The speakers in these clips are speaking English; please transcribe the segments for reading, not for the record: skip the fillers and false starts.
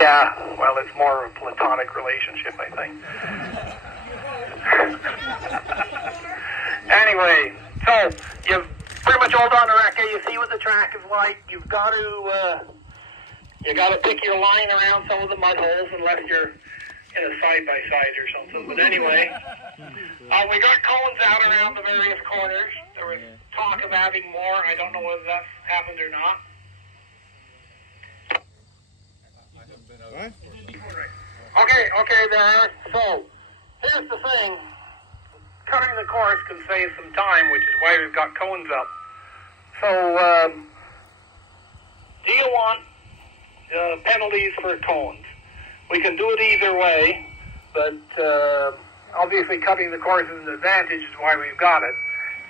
Yeah, well, it's more of a platonic relationship, I think. Anyway, so you've pretty much all done the wreck. You see what the track is like. You've got to pick your line around some of the mud holes unless you're in a side-by-side or something. But anyway, we got cones out around the various corners. There was talk of having more. I don't know whether that's happened or not. Okay, there. So, here's the thing. Cutting the course can save some time, which is why we've got cones up. So, do you want penalties for cones? We can do it either way, but obviously cutting the course is an advantage, is why we've got it.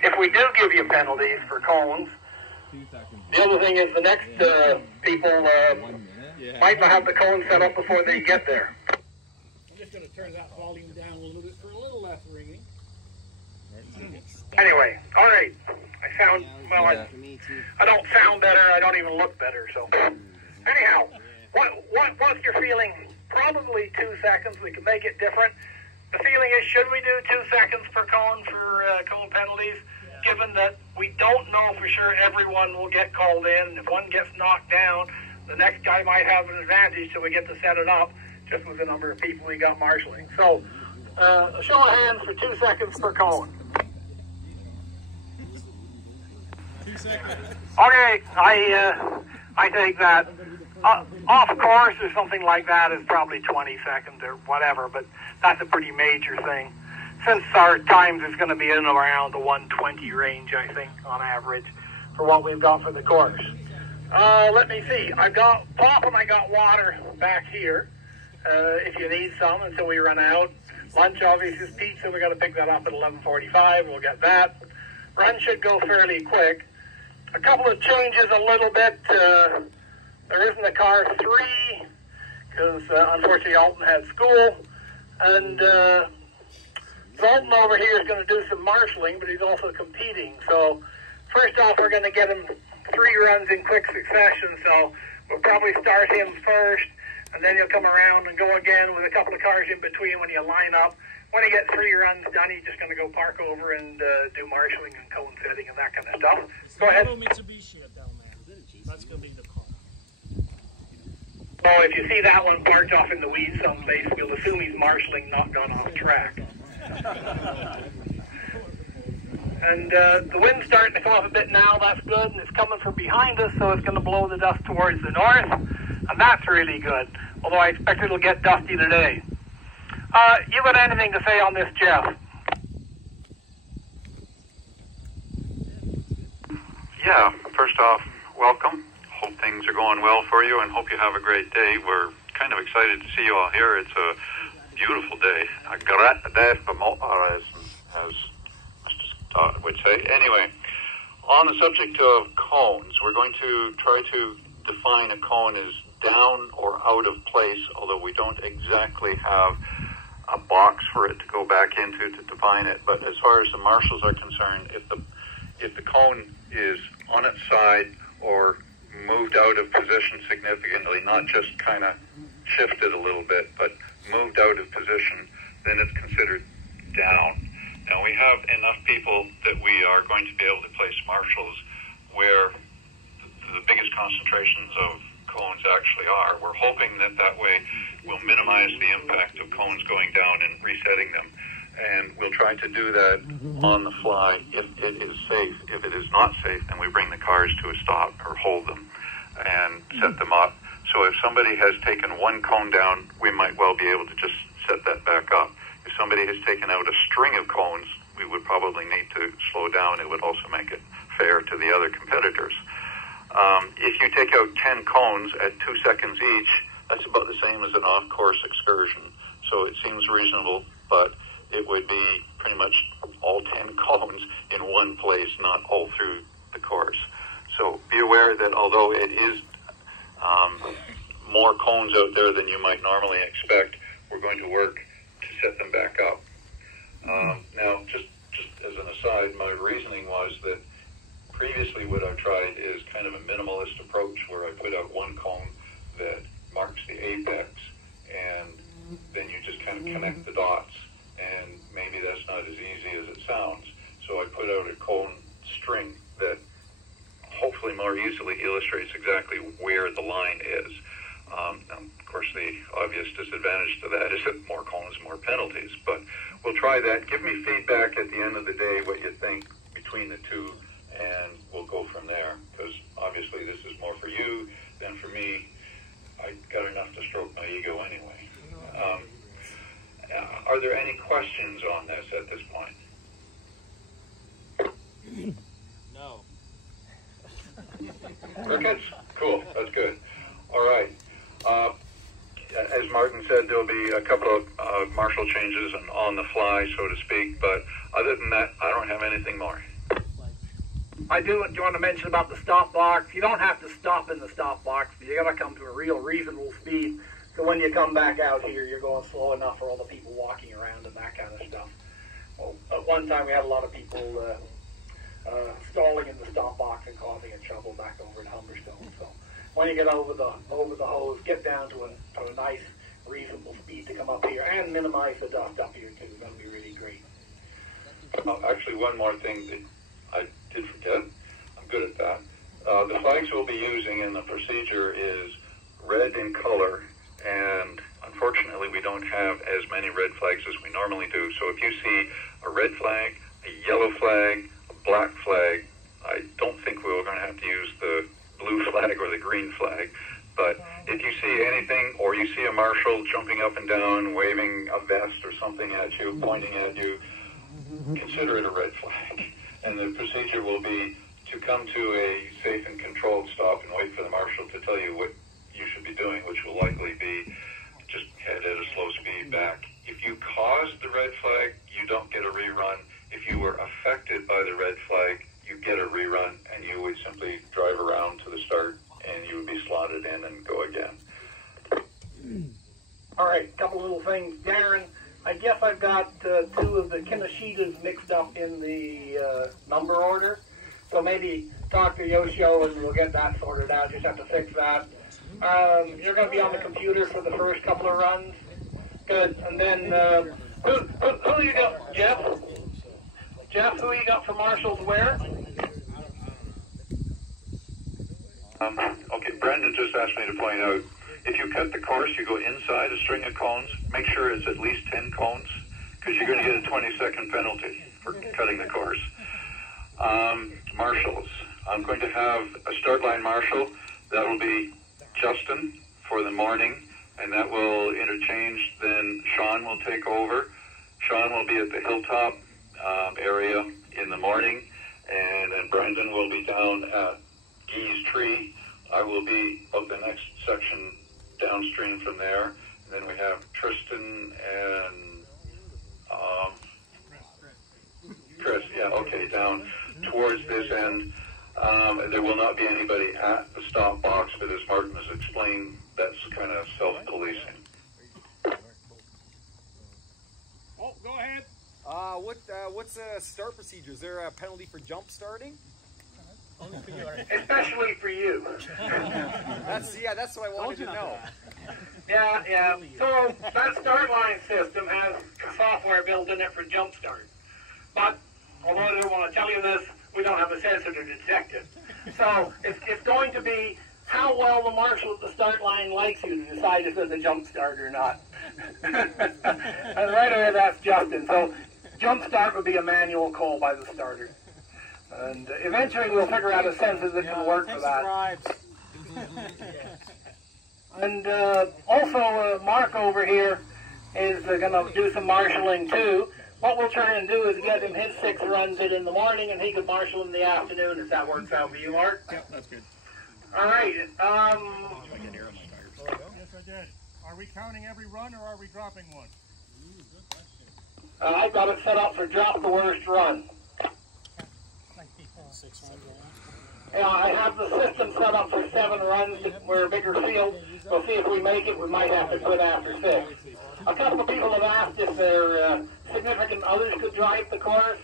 If we do give you penalties for cones, the other thing is the next people might not have the cones set up before they get there. I'm just going to turn that volume down a little bit for a little less ringing. Anyway, all right. I sound, well, I don't sound better. I don't even look better. So, anyhow, what's your feeling? Probably 2 seconds. We can make it different. The feeling is, should we do 2 seconds per cone for cone penalties, given that we don't know for sure everyone will get called in. If one gets knocked down, the next guy might have an advantage, so we get to set it up just with the number of people we got marshalling. So, a show of hands for 2 seconds per cone. 2 seconds. Okay, I take that. Off course or something like that is probably 20 seconds or whatever, but that's a pretty major thing. Since our times is going to be in around the 120 range, I think, on average, for what we've got for the course. Let me see. I got water back here, if you need some until we run out. Lunch, obviously, is pizza. We got to pick that up at 11:45. We'll get that. Run should go fairly quick. A couple of changes a little bit. There isn't a car 3 because unfortunately Alton had school, and Zoltan over here is going to do some marshalling, but he's also competing. So first off, we're going to get him 3 runs in quick succession. So we'll probably start him first, and then he'll come around and go again with a couple of cars in between when you line up. When he gets 3 runs done, he's just going to go park over and do marshalling and cone setting and that kind of stuff. Go ahead. Mitsubishi down there. That's going to be the car. So if you see that one parked off in the weeds someplace, we'll assume he's marshalling, not gone off track. And the wind's starting to come up a bit now. That's good, and it's coming from behind us, so it's going to blow the dust towards the north, and that's really good, although I expect it'll get dusty today. You got anything to say on this, Jeff? Yeah, first off, welcome. Hope things are going well for you and hope you have a great day. We're kind of excited to see you all here. It's a beautiful day. A great day for motors, as Mr. Stott would say. Anyway, on the subject of cones, we're going to try to define a cone as down or out of place, although we don't exactly have a box for it to go back into to define it. But as far as the marshals are concerned, if the cone is on its side or moved out of position significantly, not just kind of shifted a little bit, but moved out of position, then it's considered down. Now we have enough people that we are going to be able to place marshals where the biggest concentrations of cones actually are. We're hoping that way we'll minimize the impact of cones going down and resetting them. And we'll try to do that on the fly if it is safe. If it is not safe, then we bring the cars to a stop or hold them and set them up. So if somebody has taken one cone down, we might well be able to just set that back up. If somebody has taken out a string of cones, we would probably need to slow down. It would also make it fair to the other competitors. If you take out 10 cones at 2 seconds each, that's about the same as an off-course excursion. So it seems reasonable, but it would be pretty much all 10 cones in one place, not all through the course. So be aware that although it is more cones out there than you might normally expect, we're going to work to set them back up. Now, just as an aside, my reasoning was that previously what I've tried is kind of a minimalist approach where I put out one cone that marks the apex demonstrates exactly where the line is. And of course, the obvious disadvantage to that is that more cones, more penalties. But we'll try that. Give me feedback at the end of the day what you think between the two, and we'll go from there. Because obviously, this is more for you than for me. I got enough to stroke my ego anyway. Are there any questions on this at this point? No. Crickets? Cool. That's good. All right. As Martin said, there'll be a couple of marshal changes and on the fly, so to speak. But other than that, I don't have anything more. I do want to mention about the stop box. You don't have to stop in the stop box, but you got to come to a real reasonable speed. So when you come back out here, you're going slow enough for all the people walking around and that kind of stuff. Well, at one time we had a lot of people stalling in the stop box and causing a trouble back over at Humberstone. So when you get over the hose, get down to a nice, reasonable speed to come up here and minimize the dust up here too. That'll be really great. Actually, one more thing that I did forget. I'm good at that. The flags we'll be using in the procedure is red in color, and unfortunately we don't have as many red flags as we normally do. So if you see a red flag, a yellow flag, a black flag, I don't think we're going to have to use the blue flag or the green flag. But if you see anything, or you see a marshal jumping up and down, waving a vest or something at you, pointing at you, consider it a red flag. And the procedure will be to come to a safe and controlled stop and wait for the marshal to tell you what you should be doing, which will likely be just head at a slow speed back. If you caused the red flag, you don't get a rerun. If you were affected by the red flag, you get a rerun, and you would simply drive around to the start, and you would be slotted in and go again. All right, a couple little things. Darren, I guess I've got two of the Kineshitas mixed up in the number order. So maybe talk to Yoshio and we'll get that sorted out. Just have to fix that. You're going to be on the computer for the first couple of runs. Good. And then who you got, Jeff? Jeff, who you got for marshals where? Okay, Brendan just asked me to point out, if you cut the course, you go inside a string of cones, make sure it's at least 10 cones, because you're going to get a 20-second penalty for cutting the course. Marshals. I'm going to have a start line marshal. That will be Justin for the morning, and that will interchange. Then Sean will take over. Sean will be at the hilltop area in the morning, and then Brendan will be down at Gee's Tree. I will be up the next section downstream from there. And then we have Tristan and Chris, yeah, okay, down towards this end. There will not be anybody at the stop box, but as Martin has explained, that's kind of self-policing. Oh, go ahead. What's the start procedure? Is there a penalty for jump starting? Especially for you. That's what I wanted to know. Yeah. So that start line system has software built in it for jump start. But although I don't want to tell you this, we don't have a sensor to detect it. So it's going to be how well the marshal at the start line likes you to decide if it's a jump start or not. And right away, that's Justin. So jump start would be a manual call by the starter. And eventually we'll figure out a sensor that can work for that. And also Mark over here is going to do some marshalling too. What we'll try and do is get him his 6 runs in the morning, and he can marshal in the afternoon if that works out for you, Mark. Yeah, that's good. All right. Yes, I did. Are we counting every run, or are we dropping one? I've got it set up for drop the worst run. Yeah, I have the system set up for 7 runs. We're a bigger field. We'll see if we make it. We might have to quit after 6. A couple of people have asked if their significant others could drive the course.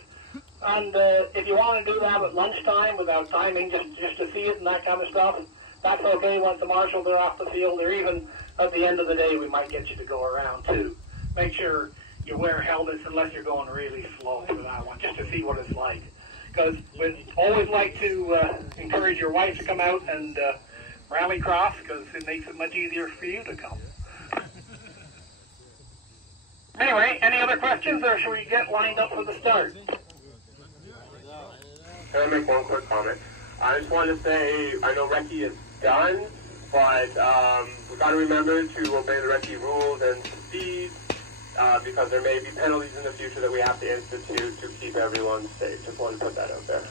And if you want to do that at lunchtime without timing, just to see it and that kind of stuff, that's okay. Once the marshals are off the field, or even at the end of the day, we might get you to go around too. Make sure you wear helmets unless you're going really slow for that one, just to see what it's like. because we'd always like to encourage your wife to come out and rallycross, because it makes it much easier for you to come. Anyway, any other questions, or should we get lined up for the start? Can I make one quick comment? I just want to say, I know recce is done, but we got to remember to obey the recce rules and fees, because there may be penalties in the future that we have to institute to keep everyone safe. Just wanted to put that out there.